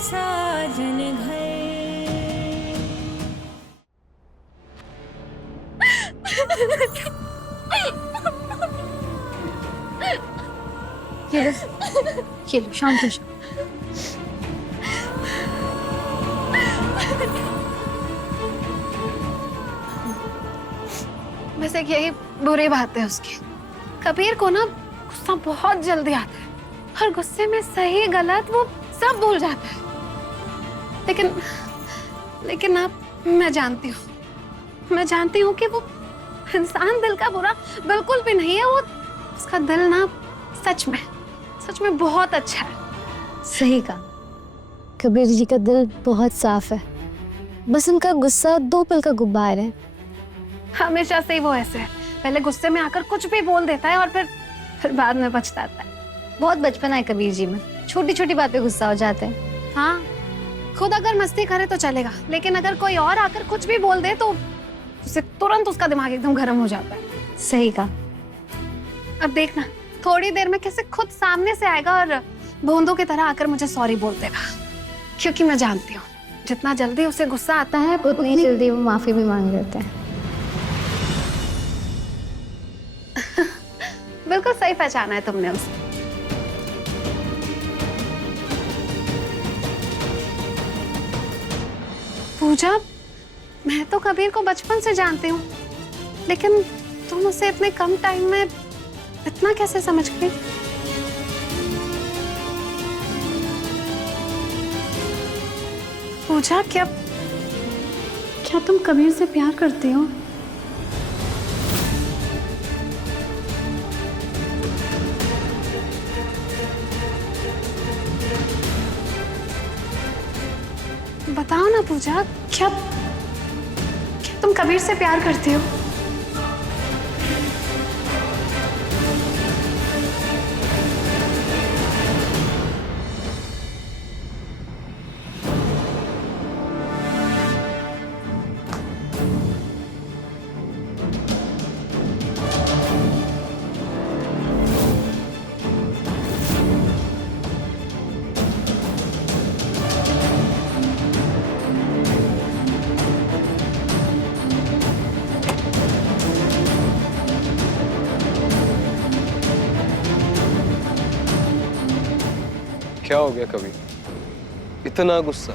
साजन घर। ये लो शांत हो जाओ। बस एक यही बुरी बात है उसकी, कबीर को ना गुस्सा बहुत जल्दी आता है और गुस्से में सही गलत वो सब भूल जाता है। लेकिन आप, मैं जानती हूँ कि वो इंसान दिल का बुरा बिल्कुल भी नहीं है। वो उसका दिल ना सच में बहुत अच्छा है। सही कहा, कबीर जी का दिल बहुत साफ है, बस उनका गुस्सा 2 पल का गुब्बार है। हमेशा से ही वो ऐसे है, पहले गुस्से में आकर कुछ भी बोल देता है और फिर बाद में पछताता है। बहुत बचपना है कबीर जी में, छोटी छोटी बातें गुस्सा हो जाते हैं। हाँ, खुद अगर मस्ती करे तो चलेगा, लेकिन अगर कोई और आकर कुछ भी बोल दे तो उसे तुरंत उसका दिमाग एकदम गर्म हो जाता है। सही कहा। अब देखना, थोड़ी देर में कैसे खुद सामने से आएगा और बूंदों की तरह आकर मुझे सॉरी बोल देगा, क्योंकि मैं जानती हूँ जितना जल्दी उसे गुस्सा आता है उतनी जल्दी वो माफी भी मांग लेते हैं। बिल्कुल सही पहचाना है तुमने उसे। पूजा, मैं तो कबीर को बचपन से जानती हूँ, लेकिन तुम उसे इतने कम टाइम में इतना कैसे समझ गई? पूजा, क्या तुम कबीर से प्यार करती हो? बताओ ना पूजा, क्या तुम कबीर से प्यार करती हो? क्या हो गया कबीर, इतना गुस्सा?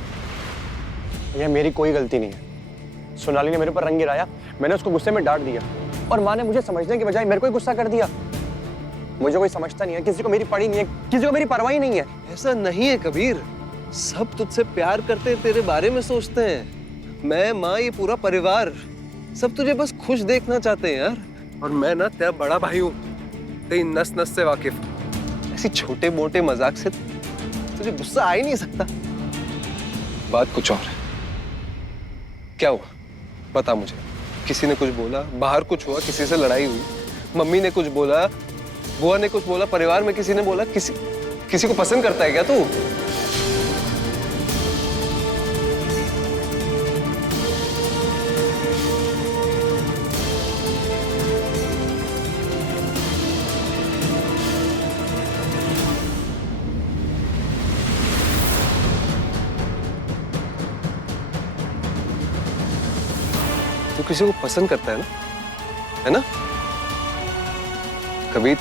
ये मेरी कोई गलती नहीं है। सोनाली ने मेरे ऊपर रंग गिराया, मैंने उसको गुस्से में डांट दिया और माँ ने मुझे समझने के बजाय मेरे को ही गुस्सा कर दिया। मुझे कोई समझता नहीं है, किसी को मेरी पड़ी नहीं है, किसी को मेरी परवाह ही नहीं है। ऐसा नहीं है कबीर, सब तुझसे प्यार करते हैं, तेरे बारे में सोचते हैं। मैं, माँ, ये पूरा परिवार सब तुझे बस खुश देखना चाहते हैं यार। और मैं ना तेरा बड़ा भाई हूँ, तेरी नस नस से वाकिफ। ऐसी छोटे मोटे मजाक से तुझे गुस्सा आ ही नहीं सकता। बात कुछ और है। क्या हुआ बता मुझे, किसी ने कुछ बोला, बाहर कुछ हुआ, किसी से लड़ाई हुई, मम्मी ने कुछ बोला, बुआ ने कुछ बोला, परिवार में किसी ने बोला, किसी को पसंद करता है क्या तू? तू किसी को पसंद करता है ना? कभी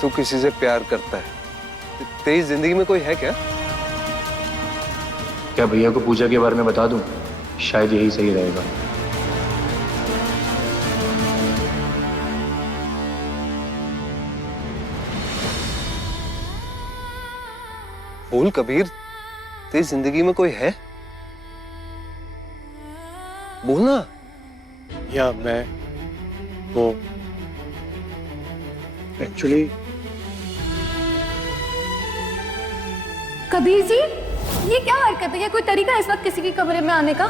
तू किसी से प्यार करता है, तेरी जिंदगी में कोई है क्या? क्या भैया को पूजा के बारे में बता दूं? शायद यही सही रहेगा। बोल कबीर, तेरी जिंदगी में कोई है? बोलना। या मैं वो एक्चुअली कबीर जी, ये क्या हरकत है? ये कोई तरीका है इस वक्त किसी के कमरे में आने का?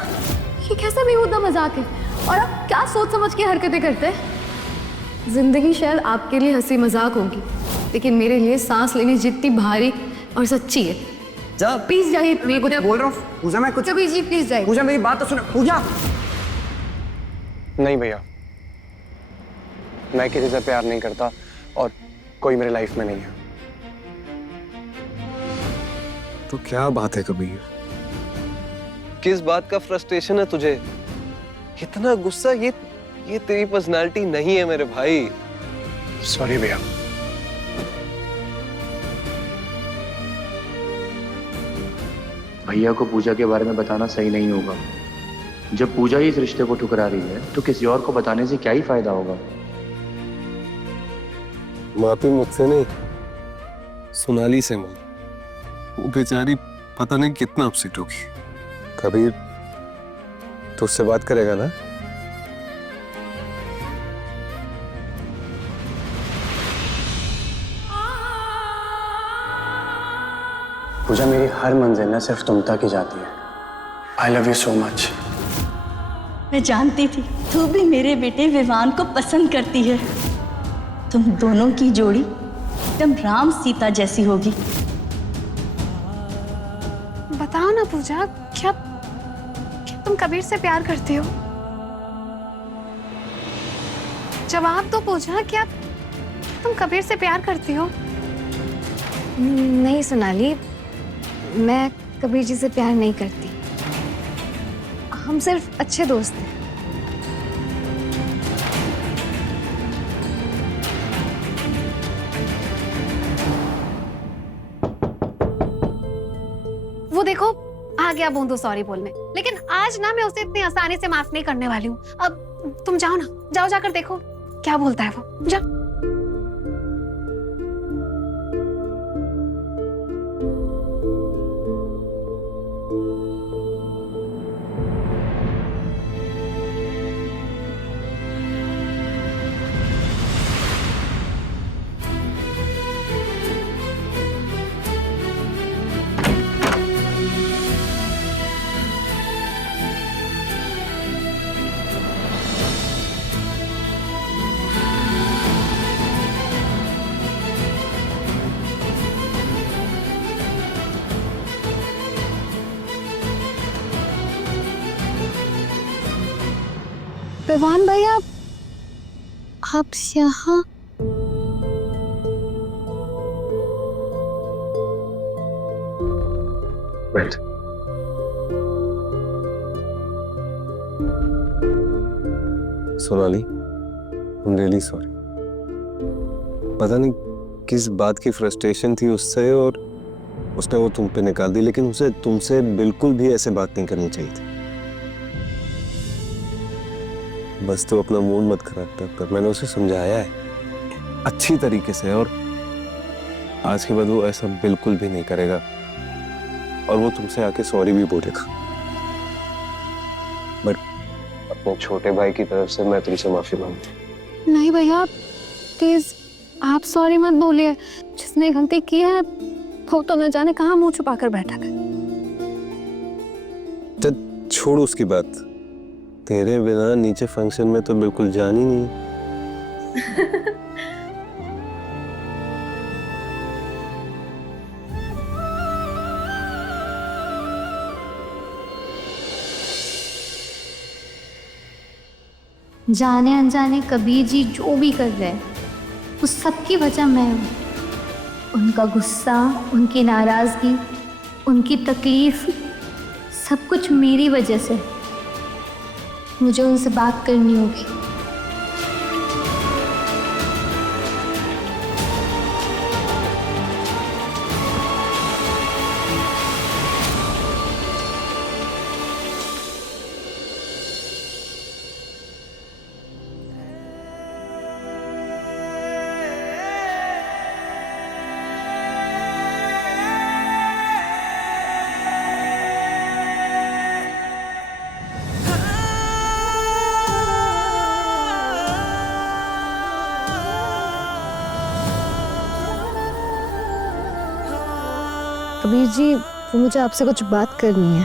ये कैसा बेहुदा मजाक है? और आप क्या सोच समझ के हरकतें करते हैं? जिंदगी शायद आपके लिए हंसी मजाक होगी, लेकिन मेरे लिए सांस लेने जितनी भारी और सच्ची है। जा प्लीज जाइए। मैं कुछ बोल रहा हूँ पूजा, मैं कुछ। कबीर जी प्लीज जाइए। पूजा मेरी बात तो सुनो। पूजा नहीं भैया, मैं किसी से प्यार नहीं करता और कोई मेरे लाइफ में नहीं है। तो क्या बात है कबीर? किस बात का फ्रस्ट्रेशन है तुझे? इतना गुस्सा, ये तेरी पर्सनालिटी नहीं है मेरे भाई। सॉरी भैया। भैया को पूजा के बारे में बताना सही नहीं होगा। जब पूजा ही इस रिश्ते को ठुकरा रही है तो किसी और को बताने से क्या ही फायदा होगा। माफी मुझसे नहीं, सोनाली से मांग। वो बेचारी पता नहीं कितना अपसेट होगी। कबीर तो उससे बात करेगा ना? पूजा, मेरी हर मंजिल ना सिर्फ तुम तक ही जाती है। I love you so much. मैं जानती थी तू भी मेरे बेटे विवान को पसंद करती है। तुम दोनों की जोड़ी एकदम राम सीता जैसी होगी। बताओ ना पूजा, क्या तुम कबीर से प्यार करती हो? जवाब तो पूजा, क्या तुम कबीर से प्यार करती हो? नहीं सोनाली, मैं कबीर जी से प्यार नहीं करती। हम सिर्फ अच्छे दोस्त हैं। वो देखो, आ गया बोंदू सॉरी बोलने। लेकिन आज ना मैं उसे इतनी आसानी से माफ नहीं करने वाली हूँ। अब तुम जाओ ना, जाओ जाकर देखो क्या बोलता है वो। जाओ। विवान भैया, आप यहाँ? Wait. Sonali, I'm really sorry। पता नहीं किस बात की फ्रस्ट्रेशन थी उससे और उसने वो तुम पे निकाल दी, लेकिन उसे तुमसे बिल्कुल भी ऐसे बात नहीं करनी चाहिए थी। बस तो अपना मूड मत खराब कर। मैंने उसे समझाया है अच्छी तरीके से, और आज के बाद वो ऐसा बिल्कुल भी नहीं करेगा और वो तुमसे आके सॉरी भी बोलेगा। बट अपने छोटे भाई की तरफ से मैं तुमसे माफी मांगता हूँ। नहीं भैया, प्लीज आप सॉरी मत बोलिए। जिसने गलती की है वो तो न जाने कहाँ मुंह छुपा कर बैठा है। छोड़ उसकी बात। तेरे बिना नीचे फंक्शन में तो बिल्कुल जान ही नहीं। जाने अनजाने कबीर जी जो भी कर रहे हैं उस सब की वजह मैं हूँ। उनका गुस्सा, उनकी नाराजगी, उनकी तकलीफ, सब कुछ मेरी वजह से। मुझे उनसे बात करनी होगी। कबीर जी, वो मुझे आपसे कुछ बात करनी है।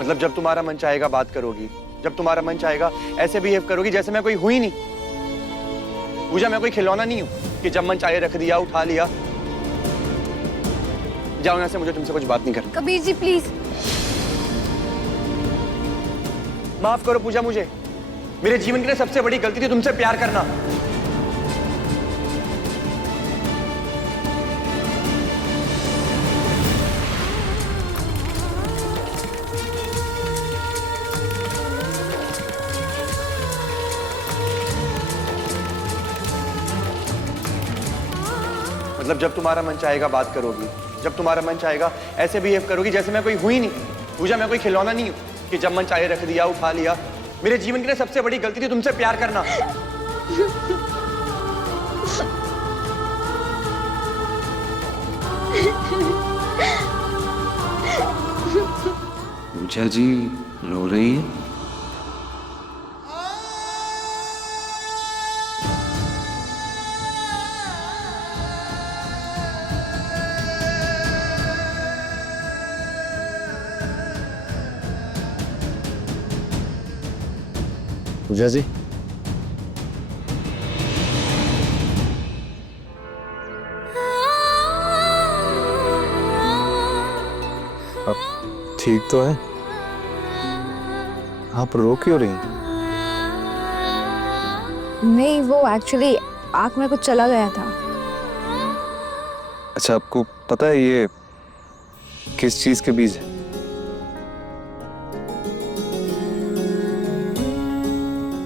मतलब जब तुम्हारा मन चाहेगा बात करोगी, जब तुम्हारा मन चाहेगा ऐसे बिहेव करोगी जैसे मैं कोई हुई नहीं। पूजा, मैं कोई खिलौना नहीं हूं कि जब मन चाहे रख दिया, उठा लिया। जाओ यहाँ से, मुझे तुमसे कुछ बात नहीं करनी। कबीर जी प्लीज। माफ करो पूजा, मुझे मेरे जीवन की सबसे बड़ी गलती थी तुमसे प्यार करना। मतलब जब तुम्हारा मन चाहेगा बात करोगी, जब तुम्हारा मन चाहेगा ऐसे बिहेव करोगी जैसे मैं कोई हुई नहीं। पूजा, मैं कोई खिलौना नहीं हूँ कि जब मन चाहे रख दिया, उठा लिया। मेरे जीवन की सबसे बड़ी गलती थी तुमसे प्यार करना। पूजा जी रो रही है? पूजा जी, आप ठीक तो है? आप रो क्यों रही हैं? नहीं, वो एक्चुअली आँख में कुछ चला गया था। अच्छा, आपको पता है ये किस चीज के बीज है?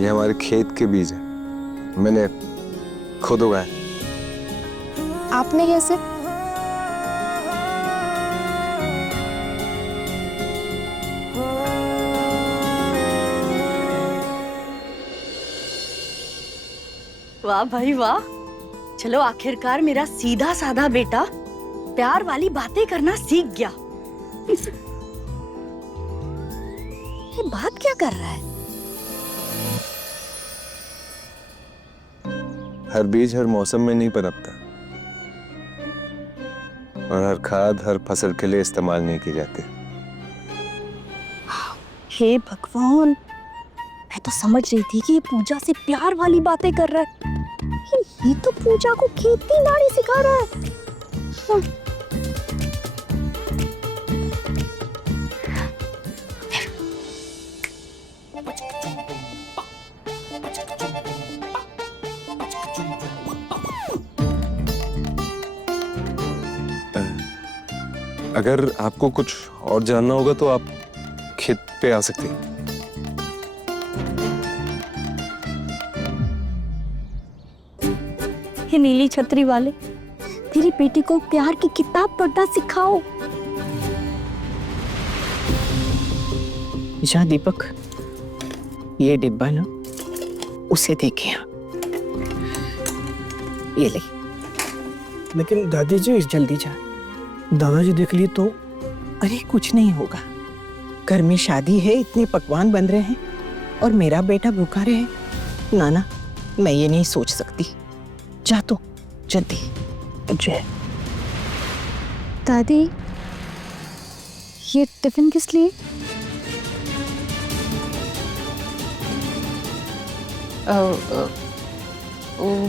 ये हमारे खेत के बीज है, मैंने खुद उगाए। आपने कैसे? वाह भाई वाह, चलो आखिरकार मेरा सीधा साधा बेटा प्यार वाली बातें करना सीख गया। ये बात क्या कर रहा है? हर बीज हर मौसम में नहीं पनपता और हर खाद हर फसल के लिए इस्तेमाल नहीं की जाती। हे भगवान, मैं तो समझ रही थी कि ये पूजा से प्यार वाली बातें कर रहा है। ये तो पूजा को खेती बाड़ी सिखा रहा है। अगर आपको कुछ और जानना होगा तो आप खेत पे आ सकती हैं। हे नीली छतरी वाले, तेरी बेटी को प्यार की किताब पढ़ना सिखाओ। जा दीपक, ये डिब्बा ना उसे देखे। ये ले। लेकिन दादी जी जल्दी जा, दादाजी देख लिए तो। अरे कुछ नहीं होगा, घर में शादी है, इतने पकवान बन रहे हैं और मेरा बेटा भूखा रहे। नाना, मैं ये नहीं सोच सकती। जा तो जल्दी। जय। दादी, ये टिफिन किस लिए?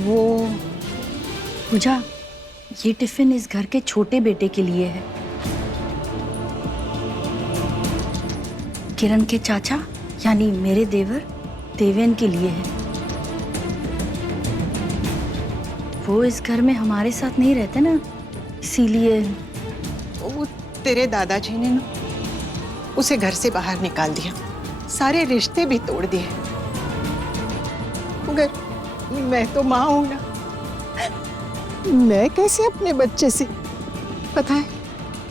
वो पूजा, ये टिफिन इस घर के छोटे बेटे के लिए है। किरण के चाचा यानी मेरे देवर देवेन के लिए है। वो इस घर में हमारे साथ नहीं रहते ना, इसीलिए। वो तेरे दादाजी ने ना उसे घर से बाहर निकाल दिया, सारे रिश्ते भी तोड़ दिए। मगर मैं तो माँ हूं ना, मैं कैसे अपने बच्चे से, पता है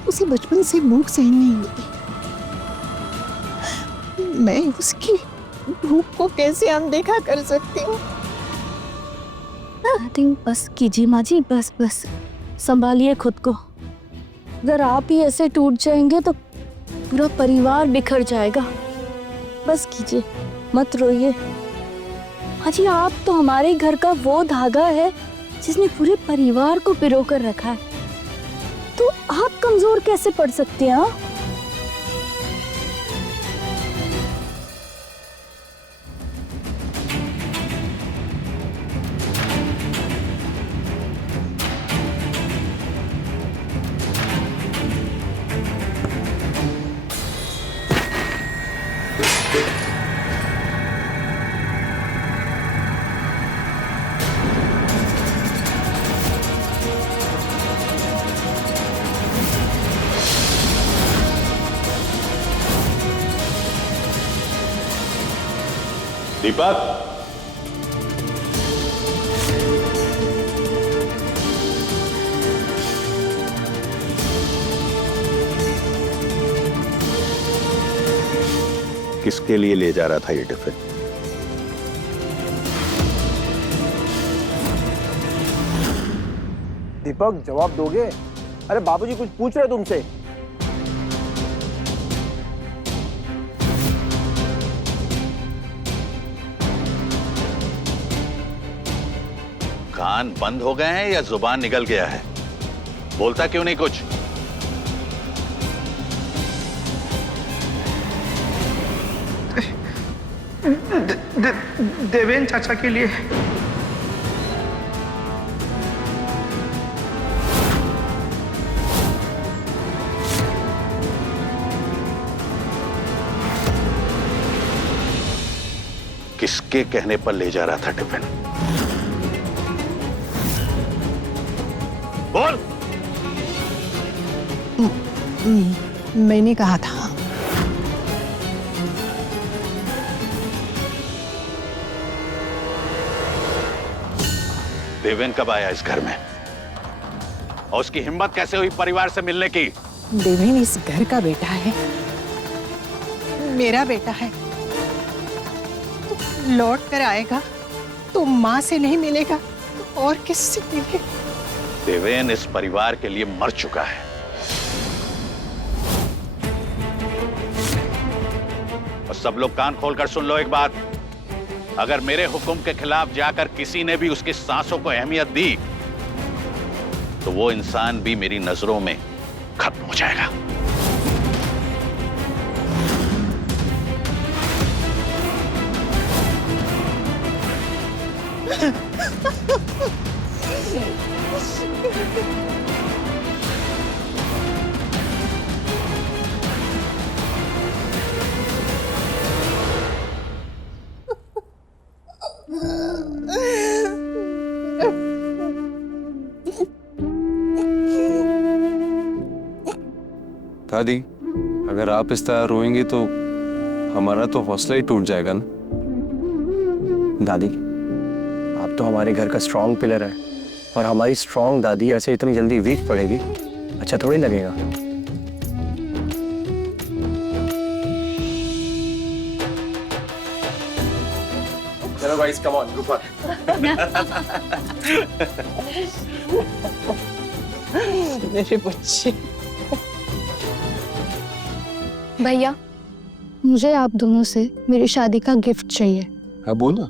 उसे बचपन से भूख सहन नहीं होती, मैं उसकी भूख को कैसे अनदेखा कर सकती हूँ? बस कीजिए माँ जी, बस बस संभालिए खुद को। अगर आप ही ऐसे टूट जाएंगे तो पूरा परिवार बिखर जाएगा। बस कीजिए, मत रोइए। माँ जी, आप तो हमारे घर का वो धागा है जिसने पूरे परिवार को पिरो कर रखा है, तो आप कमजोर कैसे पड़ सकते हैं? हाँ? दीपक, किसके लिए ले जा रहा था ये टिफिन? दीपक जवाब दोगे? अरे बाबूजी कुछ पूछ रहे तुमसे। कान बंद हो गए हैं या जुबान निकल गया है? बोलता क्यों नहीं कुछ? देवेन चाचा के लिए। किसके कहने पर ले जा रहा था टिफिन? बोल। मैंने कहा था। देवेन कब आया इस घर में? और उसकी हिम्मत कैसे हुई परिवार से मिलने की? देवेन इस घर का बेटा है, मेरा बेटा है। तो लौट कर आएगा तो माँ से नहीं मिलेगा तो और किससे मिलेगा? देवेन इस परिवार के लिए मर चुका है। और सब लोग कान खोलकर सुन लो एक बात, अगर मेरे हुक्म के खिलाफ जाकर किसी ने भी उसकी सांसों को अहमियत दी तो वो इंसान भी मेरी नजरों में खत्म हो जाएगा। दादी, अगर आप इस तरह रोएंगी तो हमारा तो हौसला ही टूट जाएगा ना। दादी, आप तो हमारे घर का स्ट्रॉन्ग पिलर है और हमारी स्ट्रॉन्ग दादी ऐसे इतनी जल्दी वीक पड़ेगी, अच्छा थोड़ी लगेगा। चलो guys, come on, group one. मेरे बच्चे। भैया, मुझे आप दोनों से मेरी शादी का गिफ्ट चाहिए। हाँ बोलो।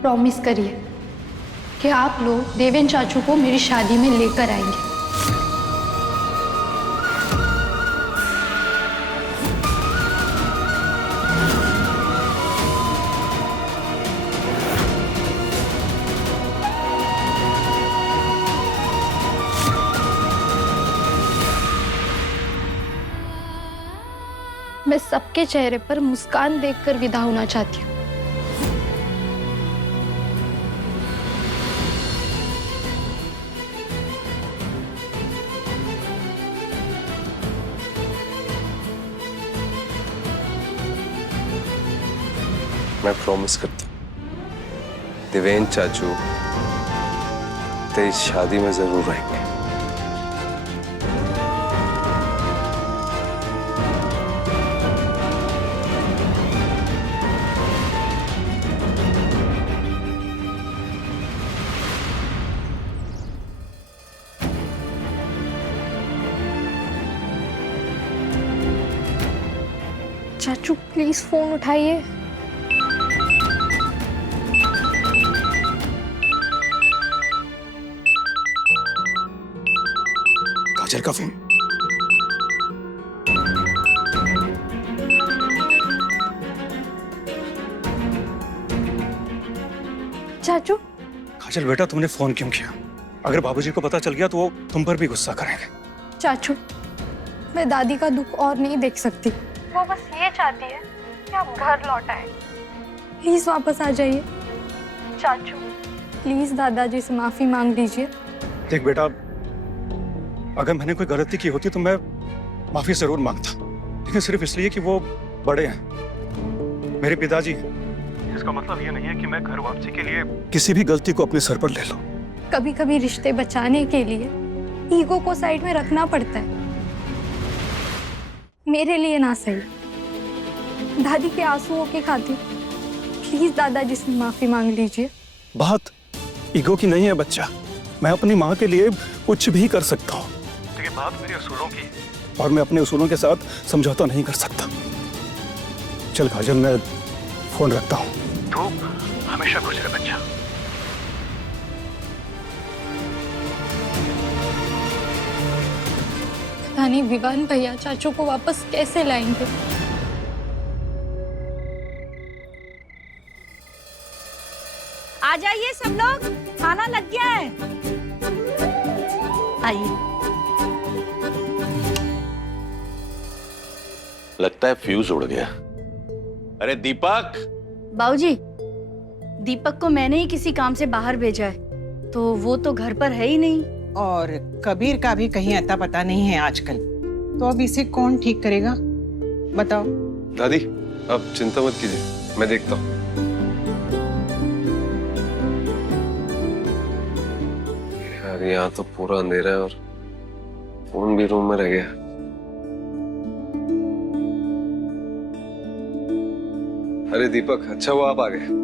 प्रॉमिस करिए कि आप लोग देवेन चाचू को मेरी शादी में लेकर आएंगे। मैं सबके चेहरे पर मुस्कान देखकर विदा होना चाहती हूँ। मैं प्रॉमिस करता हूँ, देवेन चाचू तेरी शादी में जरूर आएंगे। चाचू प्लीज फोन उठाइए। काजल का फोन। चाचू। काजल बेटा, तुमने फोन क्यों किया? अगर बाबूजी को पता चल गया तो वो तुम पर भी गुस्सा करेंगे। चाचू, मैं दादी का दुख और नहीं देख सकती। वो बस ये चाहती है कि आप घर लौट आए। प्लीज वापस आ जाइए। चाचू प्लीज दादाजी से माफी मांग लीजिए। देख बेटा, अगर मैंने कोई गलती की होती तो मैं माफी जरूर मांगता, लेकिन सिर्फ इसलिए कि वो बड़े हैं, मेरे पिताजी हैं। इसका मतलब ये नहीं है कि मैं घर वापसी के लिए किसी भी गलती को अपने सर पर ले लूं। कभी कभी रिश्ते बचाने के लिए ईगो को साइड में रखना पड़ता है। मेरे लिए ना सही, दादी के आंसुओं की खातिर प्लीज दादाजी से माफी मांग लीजिए। बात ईगो की नहीं है बच्चा, मैं अपनी माँ के लिए कुछ भी कर सकता हूँ, लेकिन बात मेरे उसूलों की है और मैं अपने उसूलों के साथ समझौता नहीं कर सकता। चल काजल, मैं फोन रखता हूँ। तो हमेशा खुश रहे बच्चा। पता नहीं विवान भैया चाचू को वापस कैसे लाएंगे। आ जाइए सब लोग, खाना लग गया है। आइए। लगता है फ्यूज उड़ गया। अरे दीपक! बाबूजी, दीपक को मैंने ही किसी काम से बाहर भेजा है, तो वो तो घर पर है ही नहीं। और कबीर का भी कहीं अता पता नहीं है आजकल, तो अब इसे कौन ठीक करेगा बताओ। दादी अब चिंता मत कीजिए, मैं देखता हूँ। यार यहाँ तो पूरा अंधेरा है और फोन भी रूम में रह गया। अरे दीपक, अच्छा हुआ आप आ गए।